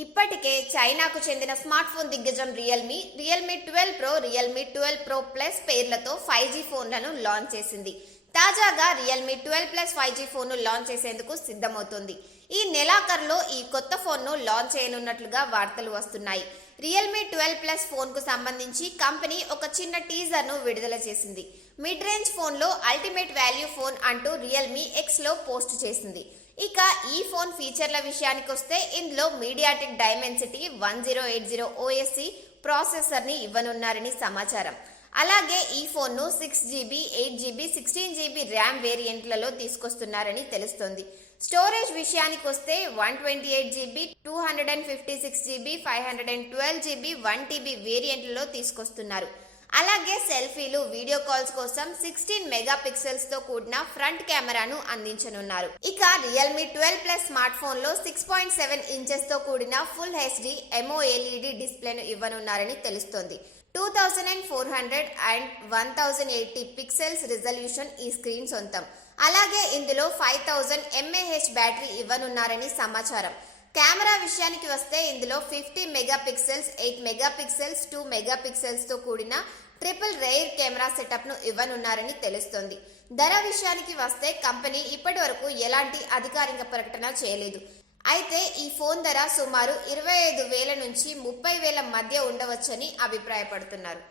ఇప్పటికే చైనాకు చెందిన స్మార్ట్ ఫోన్ దిగ్గజం Realme Realme twelve pro Realme twelve pro plus పేర్లతో ఫైవ్ జీ ఫోన్లను లాంచ్ చేసింది. తాజాగా Realme twelve plus five G ఫోన్ను లాంచ్ చేసేందుకు సిద్ధమవుతుంది. ఈ నెలాఖరులో ఈ కొత్త ఫోన్ను లాంచ్ చేయనున్నట్లుగా వార్తలు వస్తున్నాయి. రియల్మీ ట్వెల్వ్ ప్లస్ ఫోన్కు సంబంధించి కంపెనీ ఒక చిన్న టీజర్ను విడుదల చేసింది. మిడ్ రేంజ్ ఫోన్లో అల్టిమేట్ వాల్యూ ఫోన్ అంటూ రియల్మీ ఎక్స్లో పోస్ట్ చేసింది. ఇక ఈ ఫోన్ ఫీచర్ల విషయానికి వస్తే ఇందులో MediaTek Dimensity one zero eight zero SoC ప్రాసెసర్ని ఇవ్వనున్నారని సమాచారం. అలాగే ఈ ఫోన్ను six GB eight GB sixteen GB RAM వేరియంట్లలో తీసుకొస్తున్నారని తెలుస్తోంది. స్టోరేజ్ విషయానికి వస్తే one twenty eight GB two hundred and fifty six GB five hundred and twelve GB one TB వేరియంట్లలో తీసుకొస్తున్నారు. అలాగే సెల్ఫీలు వీడియో కాల్స్ కోసం సిక్స్టీన్ మెగా పిక్సెల్స్తో కూడిన ఫ్రంట్ కెమెరాను అందించనున్నారు. ఇక రియల్మీ ట్వెల్వ్ ప్లస్ స్మార్ట్ ఫోన్లో సిక్స్ పాయింట్ సెవెన్ ఇంచెస్తో కూడిన ఫుల్ హెచ్డి ఎల్ఈడి డిస్ప్లేను ఇవ్వనున్నారని తెలుస్తోంది. Two thousand and four hundred and one thousand eighty pixels resolution ఈ స్క్రీన్ సొంతం. అలాగే ఇందులో ఫైవ్ థౌజండ్ ఎంఏహెచ్ బ్యాటరీ ఇవ్వనున్నారని సమాచారం. కెమెరా విషయానికి వస్తే ఇందులో fifty mega pixels eight mega pixels two mega పిక్సెల్స్తో కూడిన ట్రిపుల్ రేర్ కెమెరా సెటప్ను ఇవ్వనున్నారని తెలుస్తోంది. ధర విషయానికి వస్తే కంపెనీ ఇప్పటి వరకు ఎలాంటి అధికారిక ప్రకటన చేయలేదు. అయితే ఈ ఫోన్ ధర సుమారు ఇరవై ఐదు వేల నుంచి ముప్పై వేల మధ్య ఉండవచ్చని అభిప్రాయపడుతున్నారు.